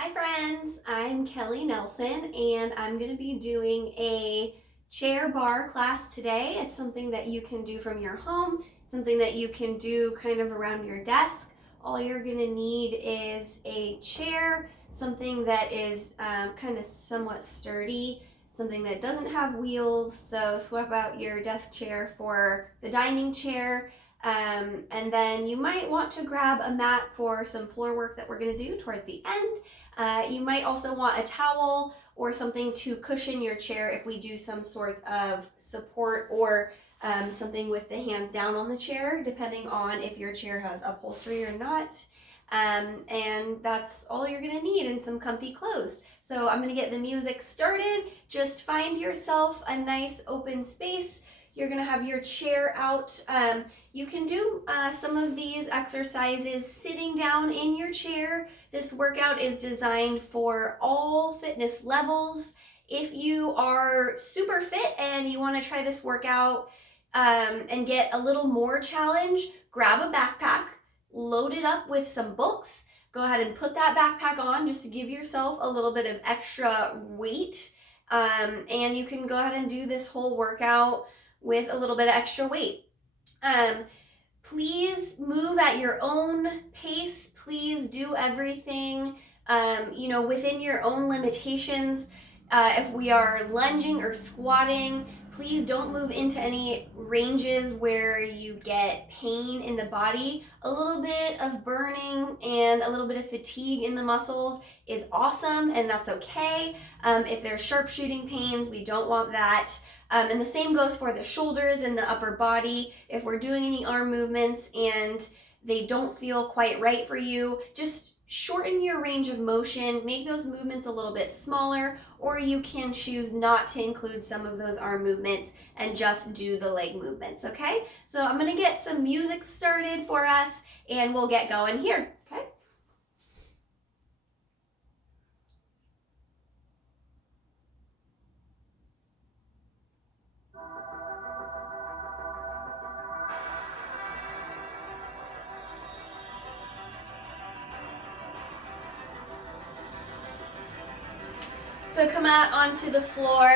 Hi friends, I'm Kelly Nelson and I'm going to be doing a chair bar class today. It's something that you can do from your home, something that you can do kind of around your desk. All you're going to need is a chair, something that is kind of somewhat sturdy, something that doesn't have wheels, so swap out your desk chair for the dining chair. And then you might want to grab a mat for some floor work that we're going to do towards the end. You might also want a towel or something to cushion your chair if we do some sort of support or something with the hands down on the chair, depending on if your chair has upholstery or not. And that's all you're gonna need, and some comfy clothes. So I'm gonna get the music started. Just find yourself a nice open space. You're gonna have your chair out. You can do some of these exercises sitting down in your chair. This workout is designed for all fitness levels. If you are super fit and you want to try this workout and get a little more challenge, grab a backpack, load it up with some books. Go ahead and put that backpack on just to give yourself a little bit of extra weight. And you can go ahead and do this whole workout with a little bit of extra weight. Please move at your own pace. Please do everything, within your own limitations. If we are lunging or squatting, please don't move into any ranges where you get pain in the body. A little bit of burning and a little bit of fatigue in the muscles is awesome, and that's okay. If there's sharpshooting pains, we don't want that. And the same goes for the shoulders and the upper body. If we're doing any arm movements and they don't feel quite right for you, just shorten your range of motion, make those movements a little bit smaller, or you can choose not to include some of those arm movements and just do the leg movements, okay? So I'm gonna get some music started for us and we'll get going here, okay? So come out onto the floor,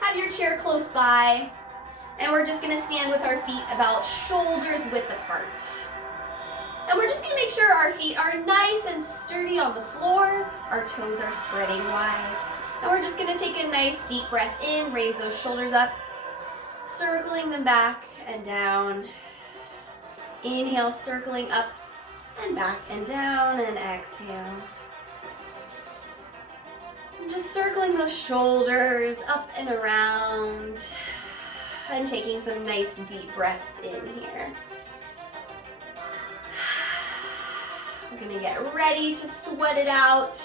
have your chair close by, and we're just gonna stand with our feet about shoulders width apart. And we're just gonna make sure our feet are nice and sturdy on the floor, our toes are spreading wide. And we're just gonna take a nice deep breath in, raise those shoulders up, circling them back and down. Inhale, circling up and back and down, and exhale. Just circling those shoulders up and around and taking some nice deep breaths in here. We're gonna get ready to sweat it out.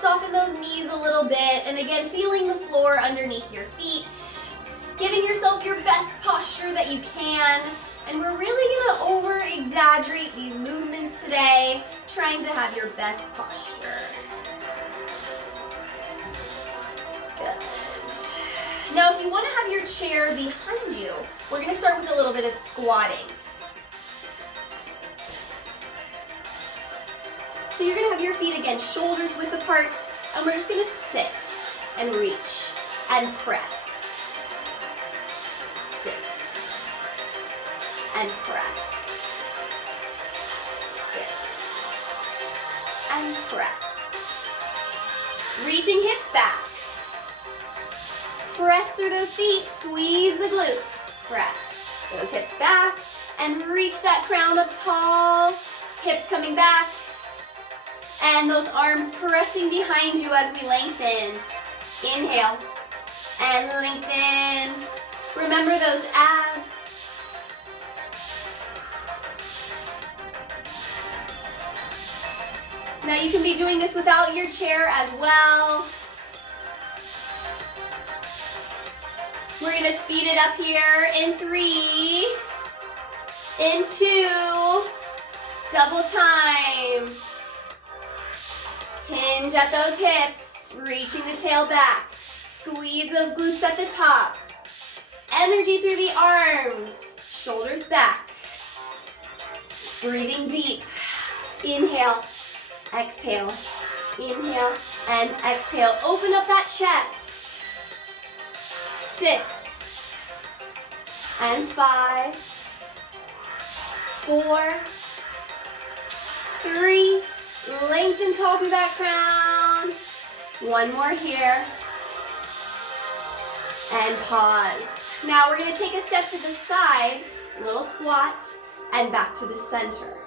Soften those knees a little bit, and again, feeling the floor underneath your feet. Giving yourself your best posture that you can. And we're really gonna over-exaggerate these movements today, trying to have your best posture. Good. Now, if you wanna have your chair behind you, we're gonna start with a little bit of squatting. So you're gonna have your feet again, shoulders width apart, and we're just gonna sit and reach and press. Sit and press. Sit and press. Reaching hips back. Press through those feet, squeeze the glutes. Press those hips back and reach that crown up tall. Hips coming back. And those arms pressing behind you as we lengthen. Inhale and lengthen. Remember those abs. Now you can be doing this without your chair as well. We're gonna speed it up here in 3, in 2, double time. Hinge at those hips, reaching the tail back. Squeeze those glutes at the top. Energy through the arms, shoulders back. Breathing deep. Inhale, exhale, inhale, and exhale. Open up that chest. 6 and 5, 4, 3, lengthen tall through that crown. One more here. And pause. Now we're gonna take a step to the side, little squat, and back to the center.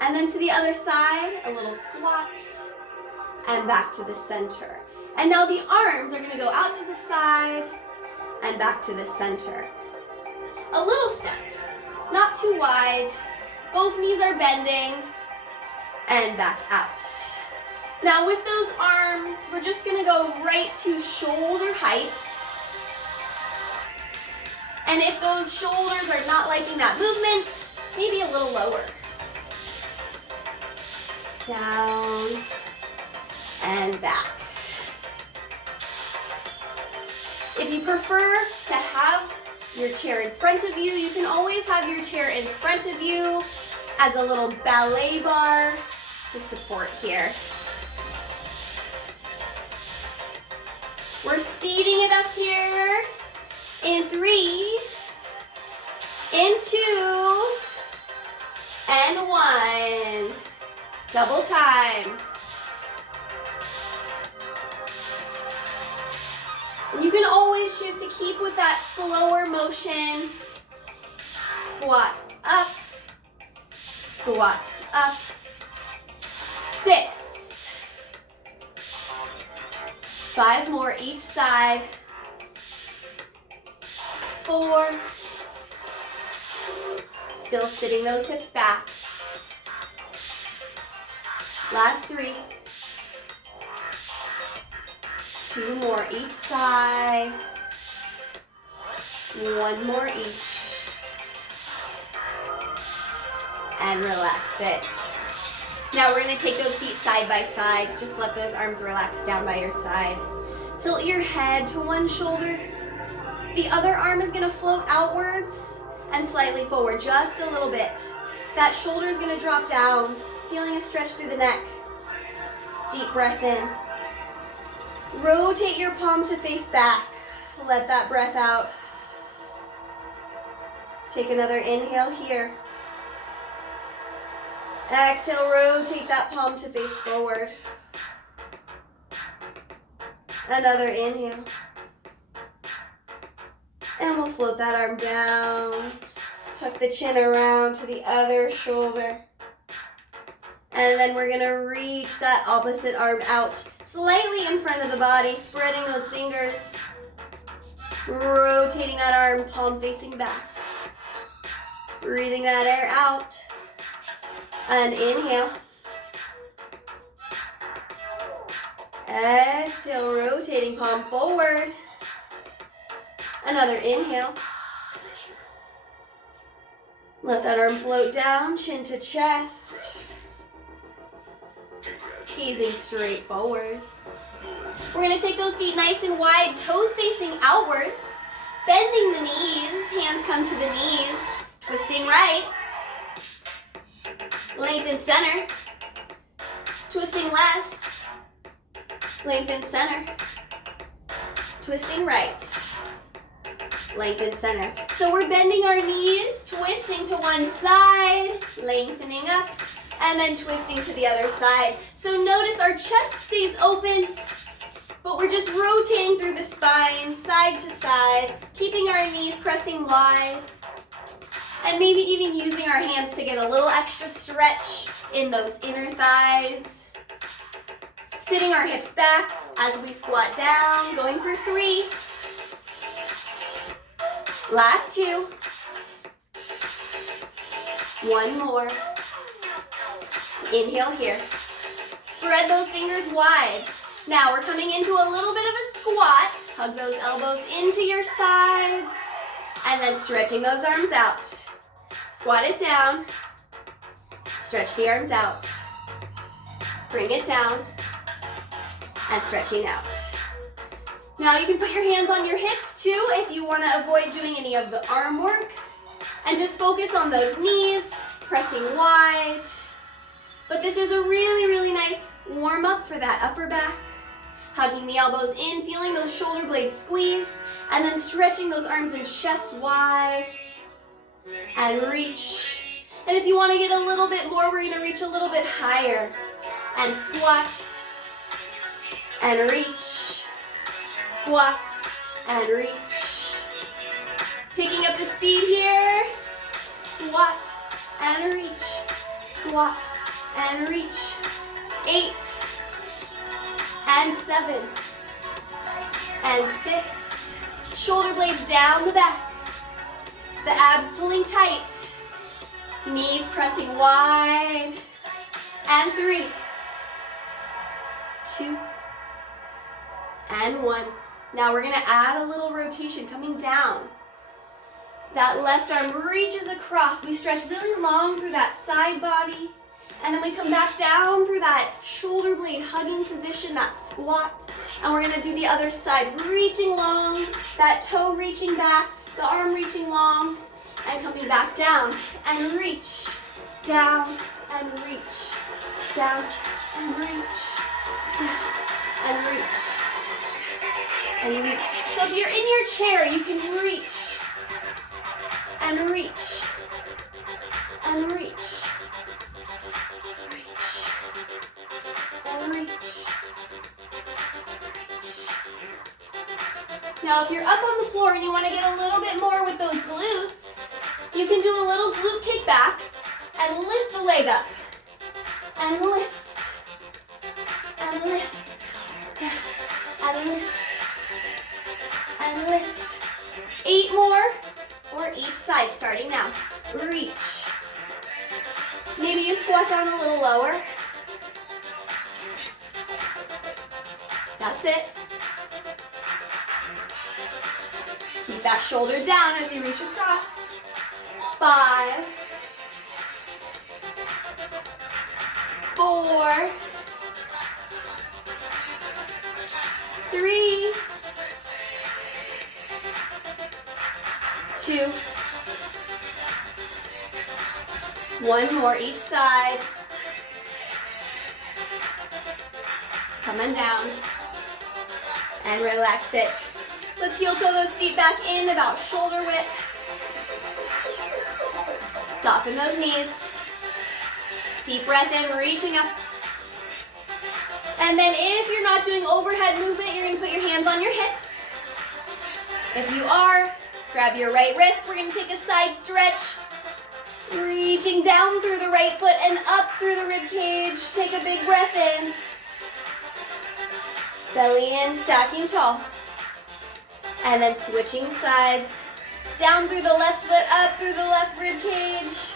And then to the other side, a little squat, and back to the center. And now the arms are gonna go out to the side, and back to the center. A little step, not too wide. Both knees are bending, and back out. Now with those arms, we're just gonna go right to shoulder height. And if those shoulders are not liking that movement, maybe a little lower. Down and back. If you prefer to have your chair in front of you, you can always have your chair in front of you as a little ballet bar to support here. We're speeding it up here. In 3, in 2, and 1. Double time. And you can always choose to keep with that slower motion. Squat up, squat up. 6. 5 more each side. 4. Still sitting those hips back. Last 3. 2 more each side. 1 more each. And relax it. Now we're going to take those feet side by side. Just let those arms relax down by your side. Tilt your head to one shoulder. The other arm is going to float outwards and slightly forward, just a little bit. That shoulder is going to drop down, feeling a stretch through the neck. Deep breath in. Rotate your palm to face back. Let that breath out. Take another inhale here. Exhale, rotate that palm to face forward. Another inhale. And we'll float that arm down. Tuck the chin around to the other shoulder. And then we're gonna reach that opposite arm out, slightly in front of the body, spreading those fingers. Rotating that arm, palm facing back. Breathing that air out. And inhale. Exhale, rotating palm forward. Another inhale. Let that arm float down, chin to chest. Gazing straight forward. We're going to take those feet nice and wide, toes facing outwards. Bending the knees, hands come to the knees. Twisting right. Lengthen center. Twisting left. Lengthen center. Twisting right. Lengthen center. So we're bending our knees, twisting to one side, lengthening up, and then twisting to the other side. So notice our chest stays open, but we're just rotating through the spine, side to side, keeping our knees pressing wide, and maybe even using our hands to get a little extra stretch in those inner thighs. Sitting our hips back as we squat down, going for 3. Last 2. 1 more. Inhale here. Spread those fingers wide. Now we're coming into a little bit of a squat. Hug those elbows into your sides. And then stretching those arms out. Squat it down. Stretch the arms out. Bring it down. And stretching out. Now you can put your hands on your hips too if you want to avoid doing any of the arm work. And just focus on those knees, pressing wide. But this is a really, really nice warm up for that upper back. Hugging the elbows in, feeling those shoulder blades squeeze, and then stretching those arms and chest wide. And reach. And if you want to get a little bit more, we're going to reach a little bit higher. And squat. And reach. Squat. And reach. Picking up the speed here. Squat. And reach. Squat. And reach. 8. And 7. And 6. Shoulder blades down the back. The abs pulling tight. Knees pressing wide. And 3. 2. And 1. Now we're going to add a little rotation coming down. That left arm reaches across. We stretch really long through that side body. And then we come back down through that shoulder blade hugging position, that squat. And we're going to do the other side, reaching long, that toe reaching back, the arm reaching long, and coming back down. And reach, down, and reach, down, and reach, down, and reach, and reach. So if you're in your chair, you can reach, and reach, and reach. Now if you're up on the floor and you want to get a little bit more with those glutes, you can do a little glute kickback and lift the leg up. And lift. And lift. And lift. And lift. 8 more or each side starting now. Reach. Maybe you squat down a little lower. That's it. Keep that shoulder down as you reach across. 5, 4, 3, 2, 1 more each side. Coming down. And relax it. Let's heel toe those feet back in about shoulder width. Soften those knees. Deep breath in, reaching up. And then if you're not doing overhead movement, you're going to put your hands on your hips. If you are, grab your right wrist. We're going to take a side stretch. Reaching down through the right foot and up through the rib cage. Take a big breath in. Belly in, stacking tall. And then switching sides. Down through the left foot, up through the left rib cage.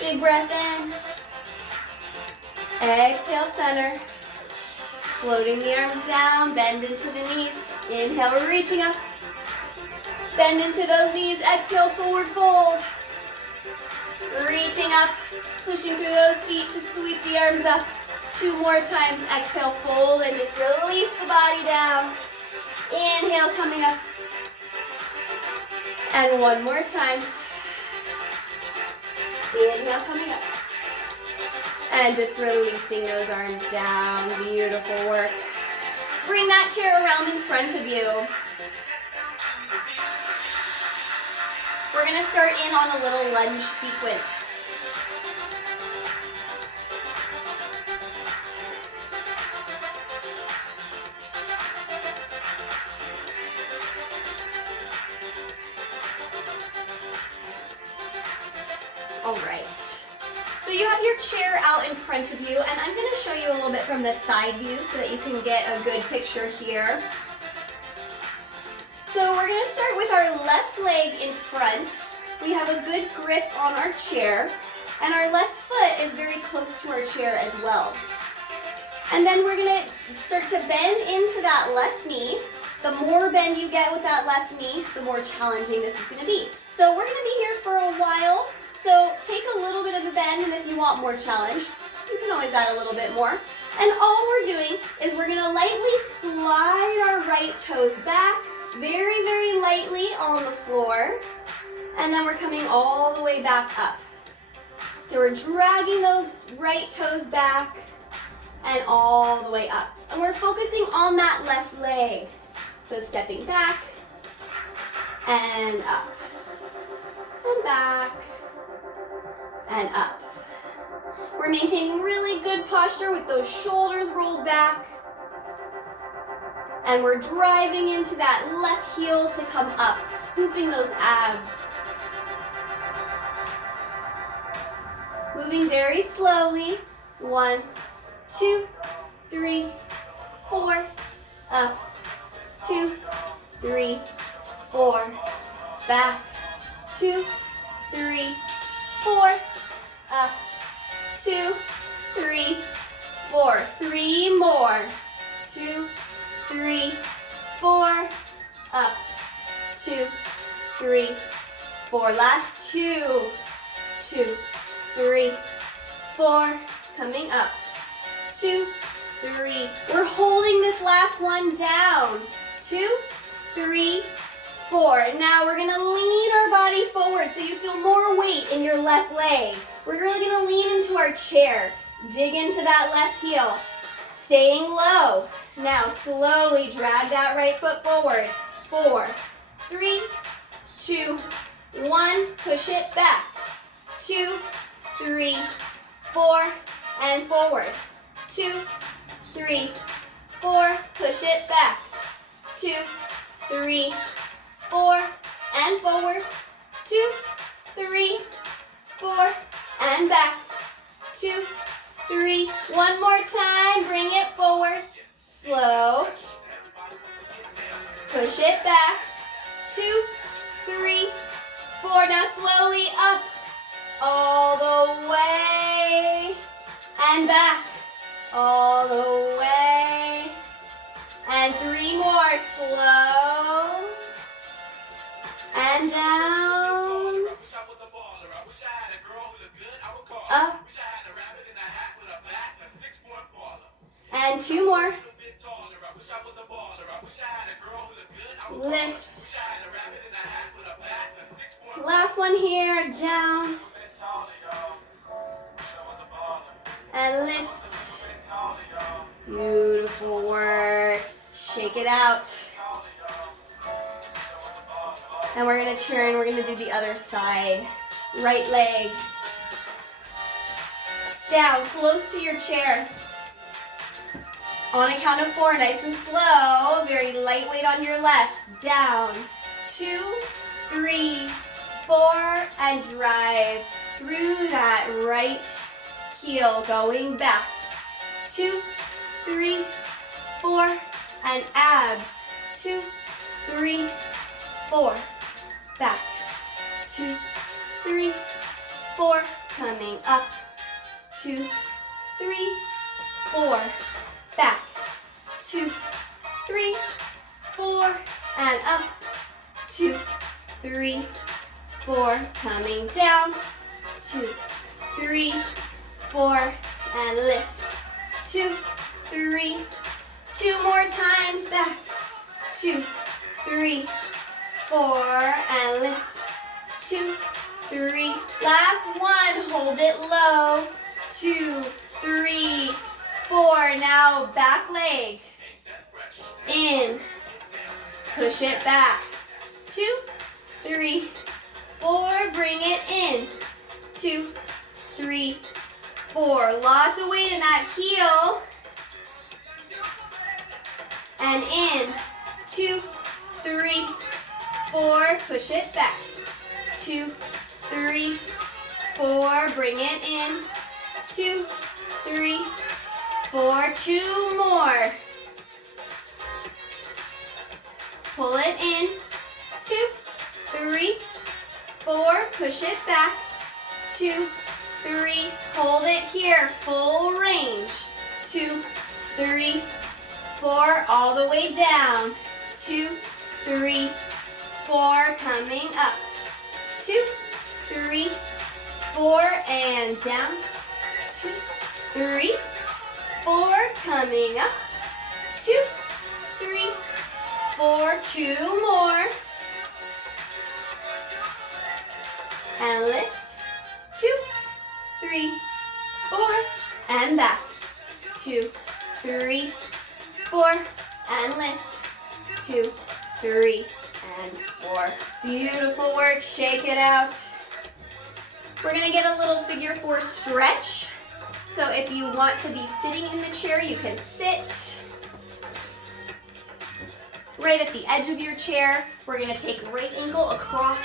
Big breath in. Exhale, center. Floating the arms down, bend into the knees. Inhale, reaching up. Bend into those knees, exhale, forward fold. Reaching up, pushing through those feet to sweep the arms up. 2 more times, exhale, fold, and just release the body down. Inhale, coming up. And 1 more time. Inhale, coming up. And just releasing those arms down. Beautiful work. Bring that chair around in front of you. We're going to start in on a little lunge sequence. All right. So you have your chair out in front of you, and I'm going to show you a little bit from the side view so that you can get a good picture here. So we're going to start with our left leg in front. We have a good grip on our chair, and our left foot is very close to our chair as well. And then we're going to start to bend into that left knee. The more bend you get with that left knee, the more challenging this is going to be. So we're going to be here for a while. So take a little bit of a bend, and if you want more challenge, you can always add a little bit more. And all we're doing is we're going to lightly slide our right toes back, very, very lightly on the floor. And then we're coming all the way back up. So we're dragging those right toes back and all the way up. And we're focusing on that left leg. So stepping back and up and back and up. We're maintaining really good posture with those shoulders rolled back. And we're driving into that left heel to come up, scooping those abs. Moving very slowly. 1, 2, 3, 4, up, 2, 3, 4, back, 2, 3, 4, up, 2, 3, 4, 3 more, 2, 3, 4, up, 2, 3, 4, last 2, 2, 3, 4, coming up, 2, 3, we're holding this last one down, 2, 3, 4, now we're gonna lean our body forward so you feel more weight in your left leg. We're really gonna lean into our chair, dig into that left heel, staying low. Now slowly drag that right foot forward, 4, 3, 2, 1, push it back, 2, 3, 4, and forward, 2, 3, 4, push it back, 2, 3, 4, and forward, 2, 3, 4, and back, 2, 3, one more time, bring it forward, slow, push it back, 2, 3, 4, now slowly up, all the way, and back, all the way, and 3 more, slow, and down, up, and 2 more, lift, last one here, down, and lift, beautiful work, shake it out, and we're going to turn, we're going to do the other side, right leg, down, close to your chair, on a count of 4, nice and slow, very lightweight on your left, down, 2, 3, 4, and drive through that right heel, going back, 2, 3, 4, and abs, 2, 3, 4, back, 2, 3, 4, coming up, 2, 3, 4, back, 2, 3, 4, and up, 2, 3, 4, coming down, 2, 3, 4, and lift, 2, 3, 2 more times, back, 2, 3, 4, and lift, 2, 3, last one, hold it low, 2, 3, 4, now back leg, in, push it back, 2, 3, 4, bring it in, 2, 3, 4, lots of weight in that heel, and in, 2, 3, 4, push it back, 2, 3, 4, bring it in, 2, 3, 4, 2 more, pull it in, 2, 3, 4, push it back, 2, 3, hold it here, full range, 2, 3, 4, all the way down, 2, 3, 4, coming up, 2, 3, 4, and down, 2, 3, 4, coming up, 2, 3, 4, 2 more, and lift, 2, and back. 2, 3, 4, and lift. 2, 3, and 4. Beautiful work, shake it out. We're gonna get a little figure 4 stretch. So if you want to be sitting in the chair, you can sit right at the edge of your chair. We're gonna take right ankle across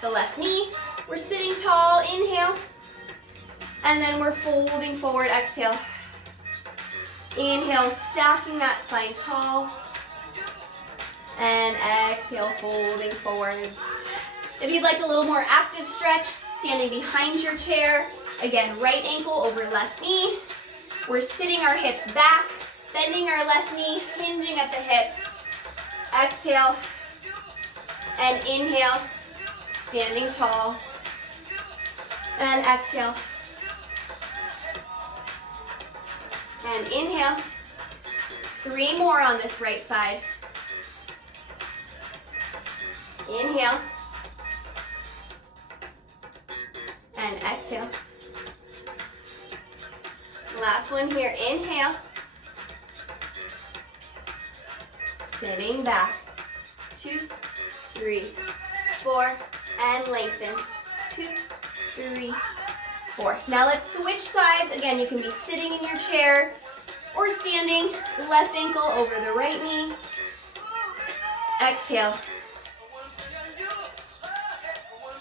the left knee. We're sitting tall, inhale. And then we're folding forward, exhale. Inhale, stacking that spine tall. And exhale, folding forward. If you'd like a little more active stretch, standing behind your chair. Again, right ankle over left knee. We're sitting our hips back, bending our left knee, hinging at the hips. Exhale, and inhale, standing tall. And exhale. And inhale. 3 more on this right side. Inhale. And exhale. Last one here, inhale. Sitting back. 2, 3, 4, and lengthen. 2, 3, 4. Now let's switch sides. Again, you can be sitting in your chair or standing. Left ankle over the right knee. Exhale.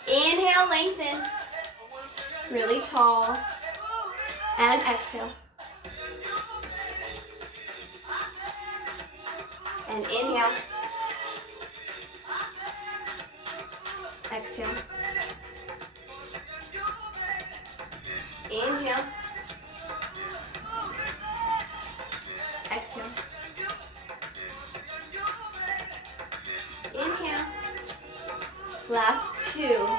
Inhale, lengthen. Really tall. And exhale. And inhale. Exhale. Inhale. Exhale. Inhale. Last 2.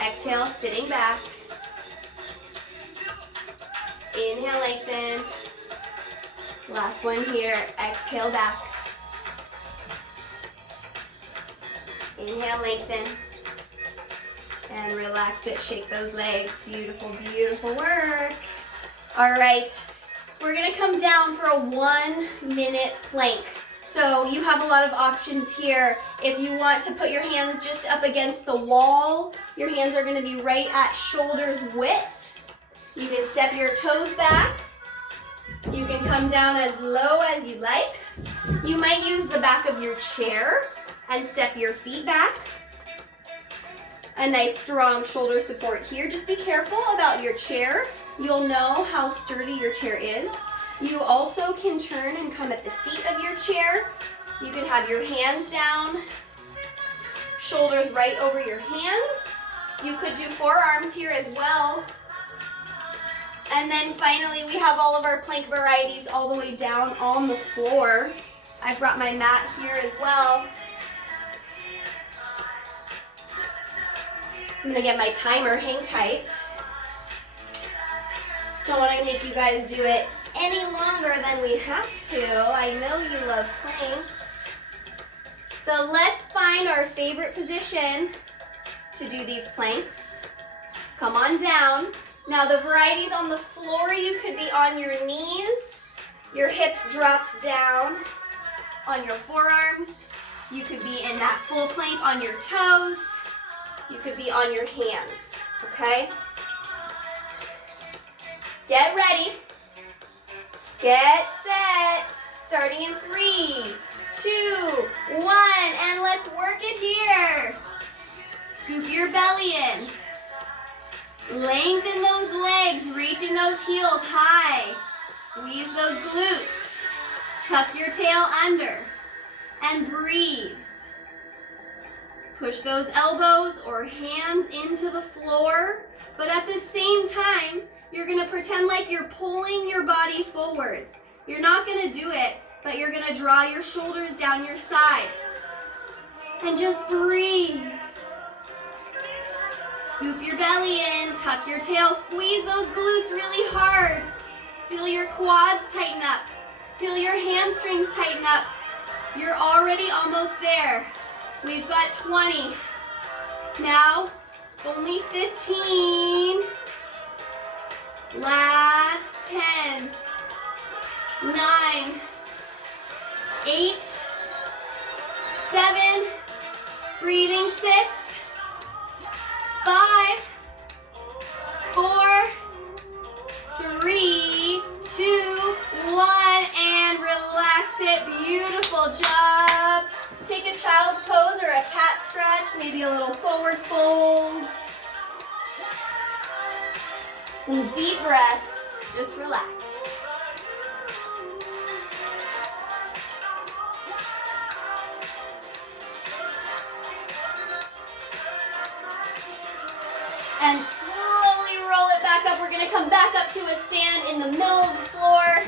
Exhale, sitting back. Inhale, lengthen. Last one here. Exhale, back. Inhale, lengthen. And relax it, shake those legs. Beautiful, beautiful work. All right, we're gonna come down for a 1-minute plank. So you have a lot of options here. If you want to put your hands just up against the wall, your hands are gonna be right at shoulders width. You can step your toes back. You can come down as low as you like. You might use the back of your chair and step your feet back. A nice strong shoulder support here. Just be careful about your chair. You'll know how sturdy your chair is. You also can turn and come at the seat of your chair. You can have your hands down, shoulders right over your hands. You could do forearms here as well. And then finally, we have all of our plank varieties all the way down on the floor. I brought my mat here as well. I'm gonna get my timer, hang tight. Don't wanna make you guys do it any longer than we have to. I know you love planks. So let's find our favorite position to do these planks. Come on down. Now the varieties on the floor, you could be on your knees, your hips dropped down on your forearms. You could be in that full plank on your toes. You could be on your hands, okay? Get ready. Get set. Starting in 3, 2, 1, and let's work it here. Scoop your belly in. Lengthen those legs, reaching those heels high. Squeeze those glutes. Tuck your tail under and breathe. Push those elbows or hands into the floor, but at the same time, you're gonna pretend like you're pulling your body forwards. You're not gonna do it, but you're gonna draw your shoulders down your sides. And just breathe. Scoop your belly in, tuck your tail, squeeze those glutes really hard. Feel your quads tighten up. Feel your hamstrings tighten up. You're already almost there. We've got 20. Now, only 15. Last 10, 9, 8, 7, breathing 6, 5, 4, 3, 2, 1, and relax it. Beautiful job. Take a child's pose or a cat stretch, maybe a little forward fold. Some deep breaths, just relax. And slowly roll it back up. We're gonna come back up to a stand in the middle of the floor.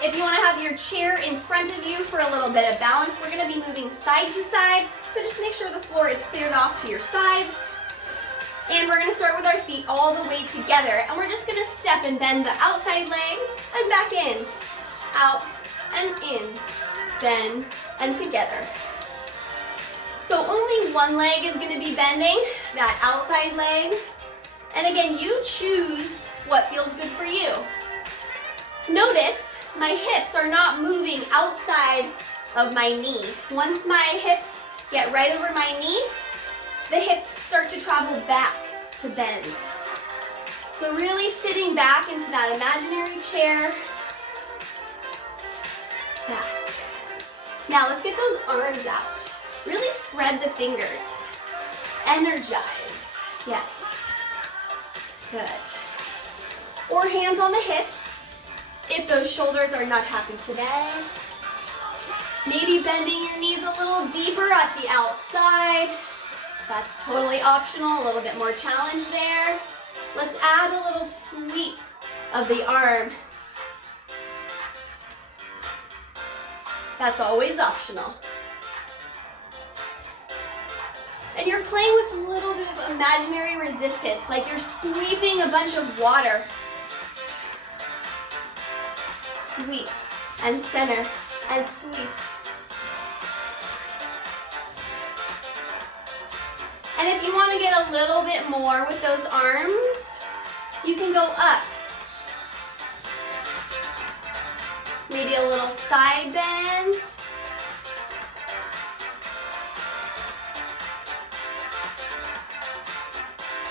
If you want to have your chair in front of you for a little bit of balance, we're going to be moving side to side. So just make sure the floor is cleared off to your sides. And we're going to start with our feet all the way together. And we're just going to step and bend the outside leg and back in. Out and in. Bend and together. So only one leg is going to be bending, that outside leg. And again, you choose what feels good for you. Notice my hips are not moving outside of my knee. Once my hips get right over my knee, the hips start to travel back to bend. So really sitting back into that imaginary chair. Back. Now let's get those arms out. Really spread the fingers. Energize. Yes. Good. Or hands on the hips. If those shoulders are not happy today, maybe bending your knees a little deeper at the outside. That's totally optional, a little bit more challenge there. Let's add a little sweep of the arm. That's always optional. And you're playing with a little bit of imaginary resistance, like you're sweeping a bunch of water. Sweep and center and sweep. And if you want to get a little bit more with those arms, you can go up. Maybe a little side bend.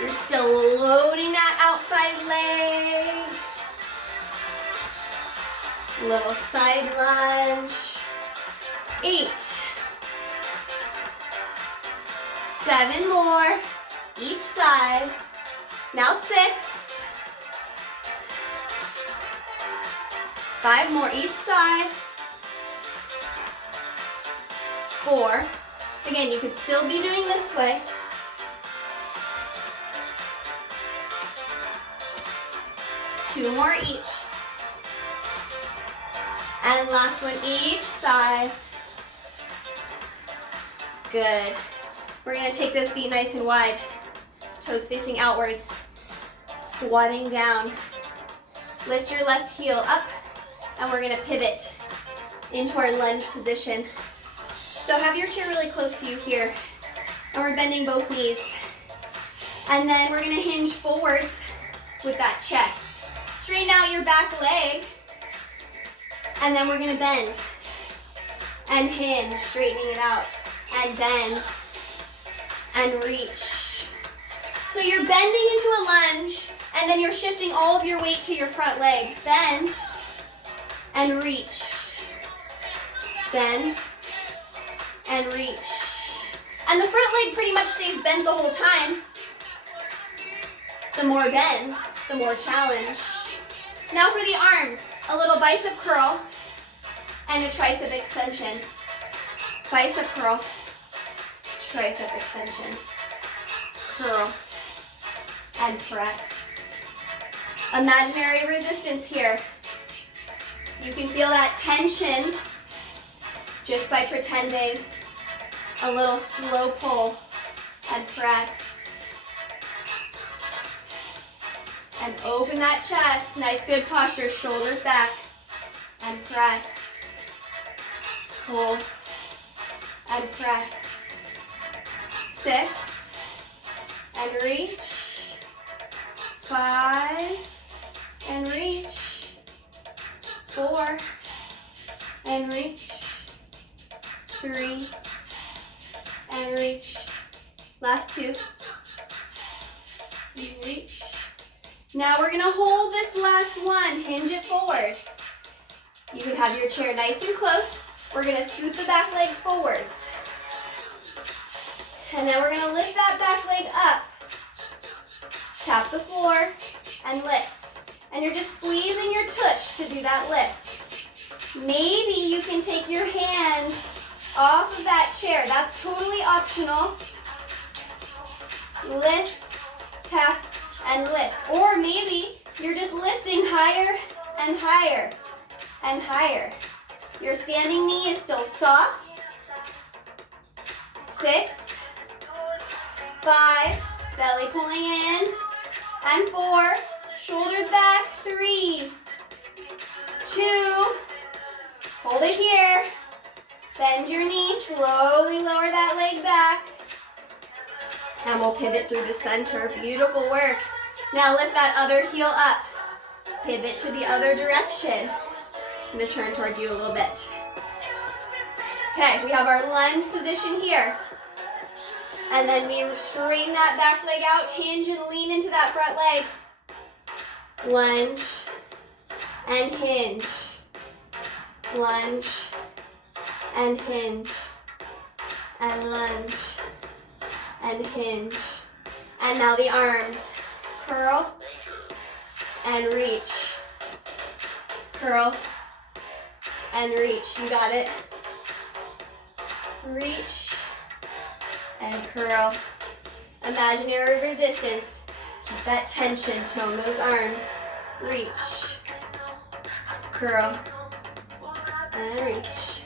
You're still loading that outside leg. Little side lunge. 8. 7 more, each side. Now 6. 5 more each side. 4. Again, you could still be doing this way. 2 more each. And last one each side. Good. We're going to take those feet nice and wide. Toes facing outwards. Squatting down. Lift your left heel up. And we're going to pivot into our lunge position. So have your chair really close to you here. And we're bending both knees. And then we're going to hinge forwards with that chest. Straighten out your back leg. And then we're going to bend and hinge, straightening it out, and bend and reach. So you're bending into a lunge, and then you're shifting all of your weight to your front leg. Bend and reach. Bend and reach. And the front leg pretty much stays bent the whole time. The more bend, the more challenge. Now for the arms, a little bicep curl and a tricep extension. Bicep curl, tricep extension, curl, and press. Imaginary resistance here. You can feel that tension just by pretending. A little slow pull and press. And open that chest. Nice, good posture. Shoulders back. And press. Pull. and press. 6 and reach. 5 and reach. 4 and reach. 3 and reach. Last 2. And reach. Now we're gonna hold this last one. Hinge it forward. You can have your chair nice and close. We're gonna scoot the back leg forward. And then we're gonna lift that back leg up. Tap the floor and lift. And you're just squeezing your tush to do that lift. Maybe you can take your hands off of that chair. That's totally optional. Lift, tap, and lift. Or maybe you're just lifting higher and higher and higher. Your standing knee is still soft. 6, 5, belly pulling in, and 4, shoulders back, 3, 2, hold it here, bend your knee, slowly lower that leg back, and we'll pivot through the center. Beautiful work. Now lift that other heel up, pivot to the other direction. I'm going to turn toward you a little bit. Okay, we have our lunge position here. And then we straighten that back leg out, hinge and lean into that front leg. Lunge and hinge. Lunge and hinge. And lunge and hinge. And now the arms. Curl and reach. Curl and reach. You got it. Reach and curl. Imaginary resistance. Keep that tension. Tone those arms. Reach. Curl and reach.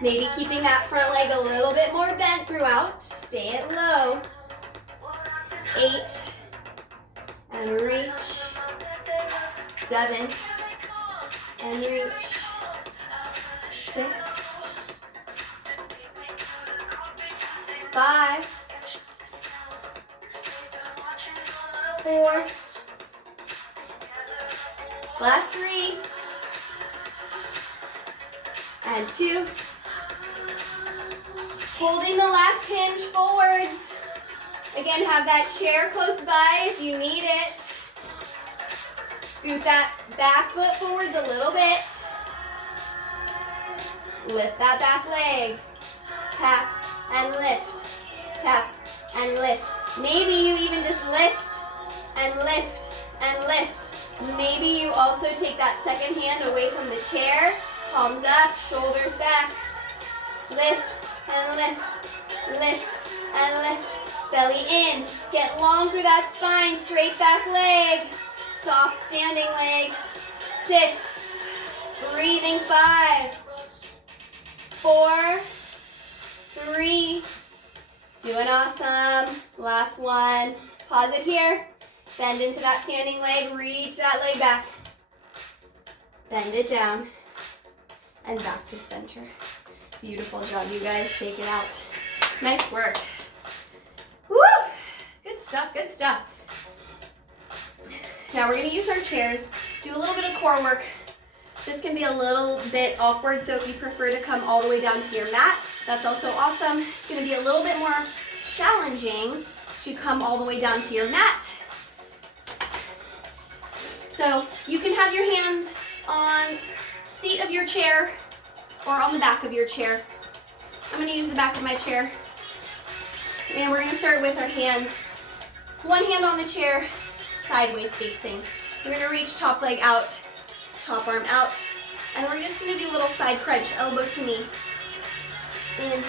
Maybe keeping that front leg a little bit more bent throughout. Stay it low. 8 and reach. 7 and reach. 6, 5, 4, last 3, and 2. Holding the last hinge forwards. Again, have that chair close by if you need it. Scoot that back foot forwards a little bit. Lift that back leg. Tap and lift. Tap and lift. Maybe you even just lift and lift and lift. Maybe you also take that second hand away from the chair. Palms up, shoulders back. Lift and lift. Lift and lift. Belly in. Get long through that spine. Straight back leg. Soft standing leg. 6. Breathing. 5, 4, 3. Doing awesome. Last one. Pause it here. Bend into that standing leg. Reach that leg back. Bend it down. And back to center. Beautiful job, you guys. Shake it out. Nice work. Woo! Good stuff, good stuff. Now we're going to use our chairs. Do a little bit of core work. This can be a little bit awkward, so if you prefer to come all the way down to your mat, that's also awesome. It's going to be a little bit more challenging to come all the way down to your mat. So you can have your hand on seat of your chair or on the back of your chair. I'm going to use the back of my chair. And we're going to start with our hand. One hand on the chair, sideways facing. We're going to reach top leg out, top arm out. And we're just going to do a little side crunch, elbow to knee. In,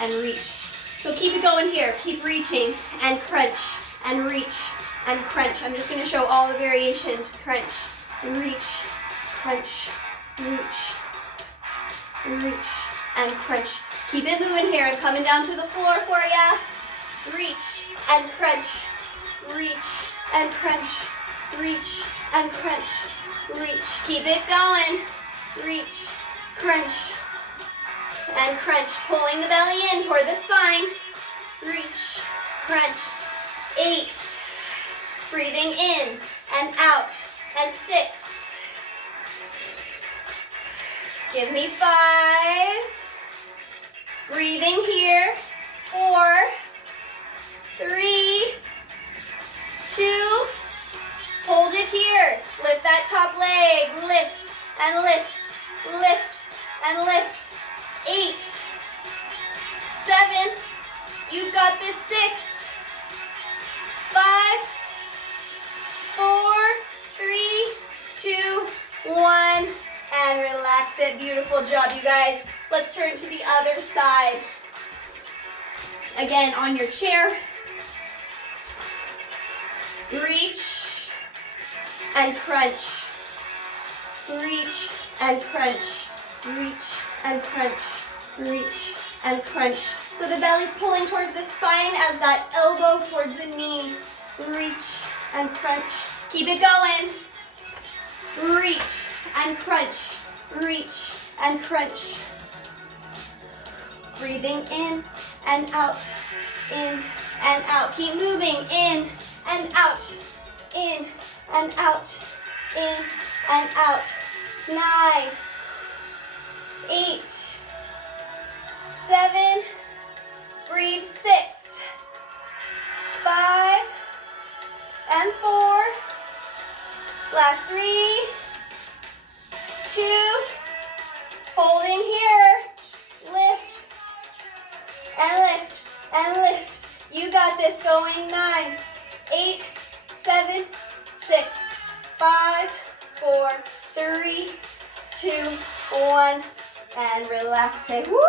and reach. So keep it going here. Keep reaching and crunch and reach and crunch. I'm just going to show all the variations. Crunch and reach, crunch, reach, and reach, and crunch. Keep it moving here. I'm coming down to the floor for ya. Reach and crunch, reach and crunch, reach and crunch, reach. Keep it going. Reach, crunch, and crunch. Pulling the belly in toward the spine. Reach, crunch. 8. Breathing in and out. And 6. Give me 5. Breathing here. 4, 3, 2. Hold it here. Lift that top leg. Lift and lift, lift and lift. 8, 7. You've got this. 6, 5, 4, 3, 2, 1. And relax it. Beautiful job, you guys. Let's turn to the other side. Again, on your chair. Reach and crunch. Reach and crunch. Reach and crunch. Reach and crunch. So the belly's pulling towards the spine as that elbow towards the knee. Reach and crunch. Keep it going. Reach and crunch. Reach and crunch. Breathing in and out. In and out. Keep moving. In and out. In and out. In and out. 9, 8, 7. Breathe. 6, 5, and 4. Last 3, 2. Holding here. Lift and lift and lift. You got this. Going. 9, 8, 7, 6, 5, 4, 3, 2, 1. And relax it. Woo!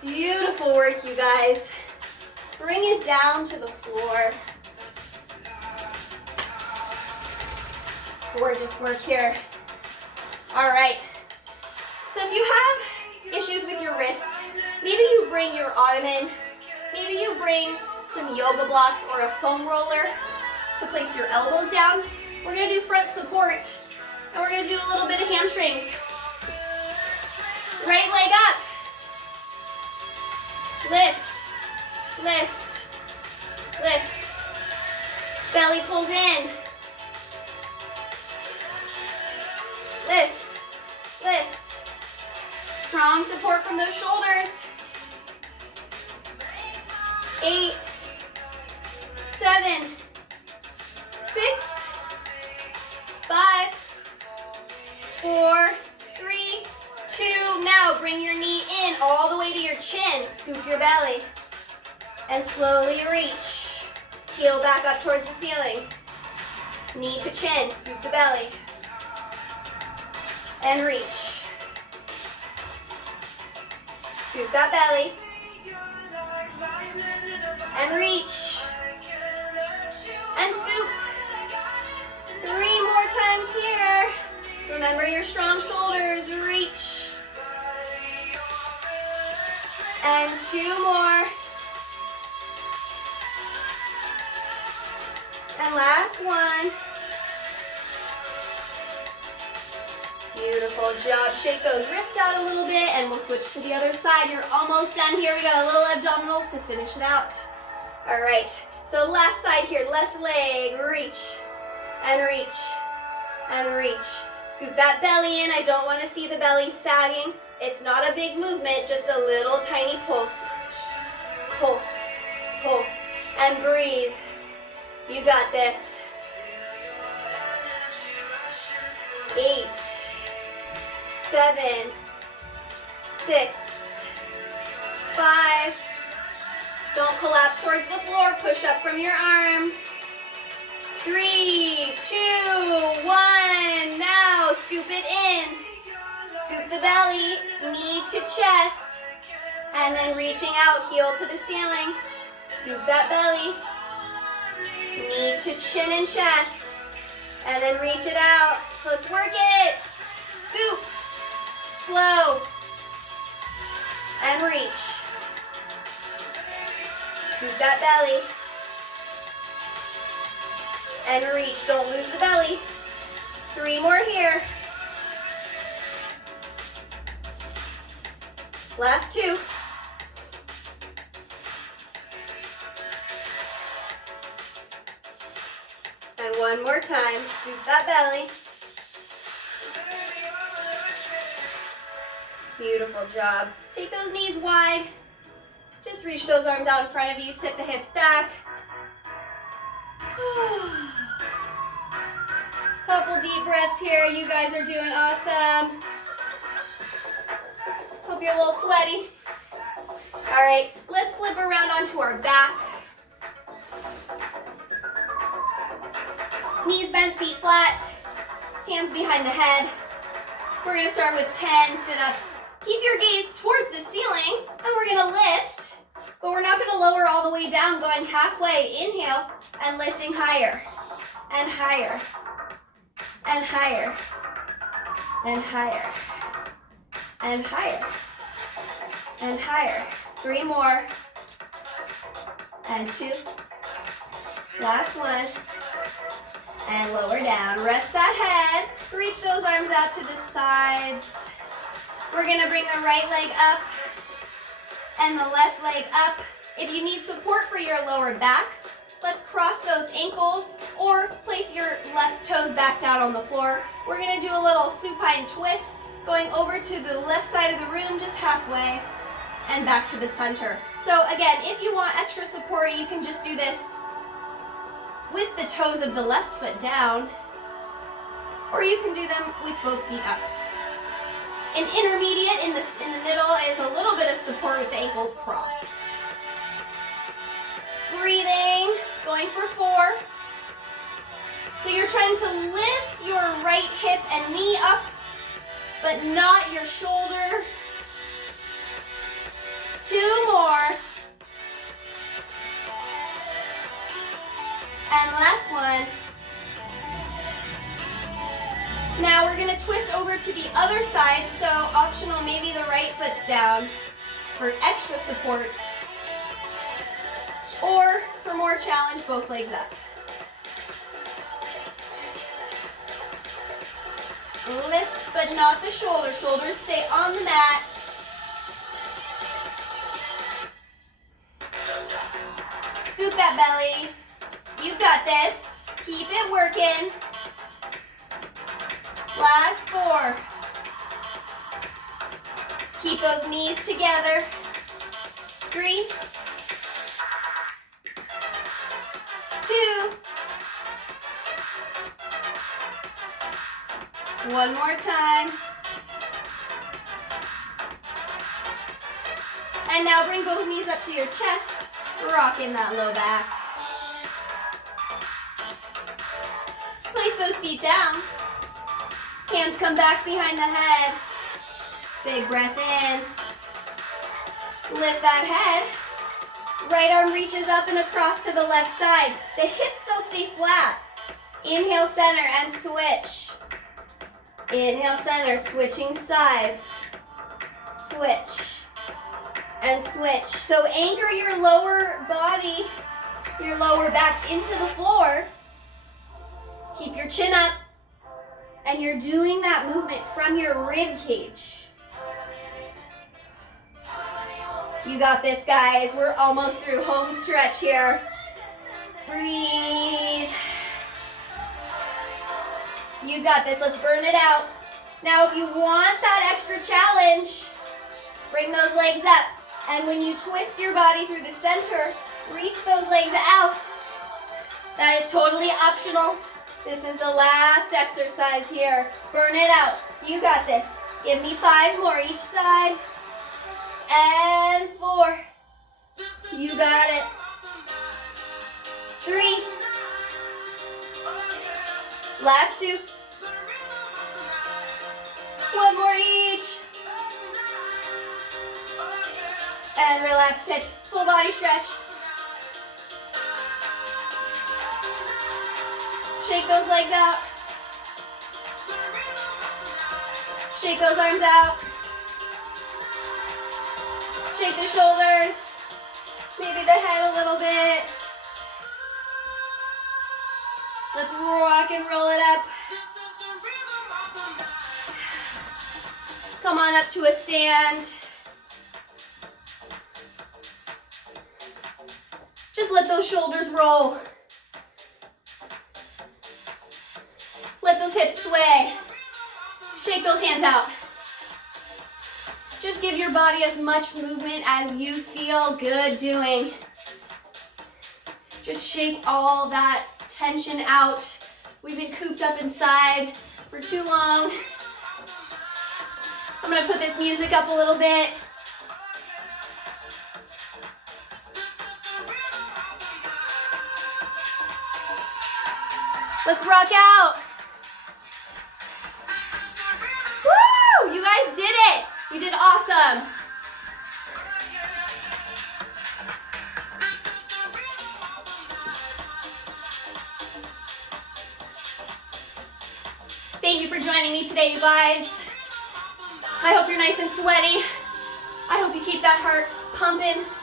Beautiful work, you guys. Bring it down to the floor. Gorgeous work here. All right. So if you have issues with your wrists, maybe you bring your ottoman, maybe you bring some yoga blocks or a foam roller to place your elbows down. We're gonna do front support, and we're gonna do a little bit of hamstrings. Right leg up. Lift, lift, lift. Belly pulls in. Lift, lift. Strong support from those shoulders. 8, 7, 6, 5, 4, 3, 2. Now bring your knee in all the way to your chin. Scoop your belly. And slowly reach. Heel back up towards the ceiling. Knee to chin. Scoop the belly. And reach. Scoop that belly. And reach. And scoop. 3 more times here. Remember your strong shoulders. Reach. And 2 more. And last one. Beautiful job. Shake those wrists out a little bit and we'll switch to the other side. You're almost done here. We got a little abdominals to finish it out. All right. So last side here. Left leg. Reach. And reach. And reach. Scoop that belly in. I don't want to see the belly sagging. It's not a big movement. Just a little tiny pulse. Pulse. Pulse. And breathe. You got this. 8, 7, 6, 5. Don't collapse towards the floor. Push up from your arms. 3, 2, 1. Now scoop it in. Scoop the belly, knee to chest. And then reaching out, heel to the ceiling. Scoop that belly. Knee to chin and chest. And then reach it out. Let's work it. Scoop. Slow. And reach. Scoop that belly. And reach. Don't lose the belly. 3 more here. Last 2. And one more time, scoop that belly. Beautiful job. Take those knees wide. Just reach those arms out in front of you, sit the hips back. Couple deep breaths here. You guys are doing awesome. Hope you're a little sweaty. All right, let's flip around onto our back. Knees bent, feet flat, hands behind the head. We're gonna start with 10 sit-ups. Keep your gaze towards the ceiling, and we're gonna lift, but we're not gonna lower all the way down, going halfway. Inhale, and lifting higher, and higher, and higher, and higher, and higher, and higher. 3 more, and 2. Last one. And lower down. Rest that head. Reach those arms out to the sides. We're going to bring the right leg up and the left leg up. If you need support for your lower back, let's cross those ankles or place your left toes back down on the floor. We're going to do a little supine twist, going over to the left side of the room, just halfway, and back to the center. So again, if you want extra support, you can just do this with the toes of the left foot down, or you can do them with both feet up. An intermediate in the middle is a little bit of support with the ankles crossed. Breathing, going for 4. So you're trying to lift your right hip and knee up, but not your shoulder. 2 more. And last one. Now we're going to twist over to the other side, so optional, maybe the right foot's down for extra support, or for more challenge, both legs up. Lift, but not the shoulders. Shoulders stay on the mat. Scoop that belly. You've got this. Keep it working. Last 4. Keep those knees together. 3, 2. One more time. And now bring both knees up to your chest, rocking that low back. Place those feet down. Hands come back behind the head. Big breath in. Lift that head. Right arm reaches up and across to the left side. The hips still stay flat. Inhale, center, and switch. Inhale, center, switching sides. Switch. And switch. So anchor your lower body, your lower back into the floor. Keep your chin up. And you're doing that movement from your rib cage. You got this, guys. We're almost through home stretch here. Breathe. You got this. Let's burn it out. Now, if you want that extra challenge, bring those legs up. And when you twist your body through the center, reach those legs out. That is totally optional. This is the last exercise here. Burn it out. You got this. Give me 5 more each side. And 4. You got it. 3. Last 2. 1 more each. And relax it. Full body stretch. Shake those legs out. Shake those arms out. Shake the shoulders. Maybe the head a little bit. Let's rock and roll it up. Come on up to a stand. Just let those shoulders roll. Let those hips sway. Shake those hands out. Just give your body as much movement as you feel good doing. Just shake all that tension out. We've been cooped up inside for too long. I'm gonna put this music up a little bit. Let's rock out. Woo! You guys did it. You did awesome. Thank you for joining me today, you guys. I hope you're nice and sweaty. I hope you keep that heart pumping.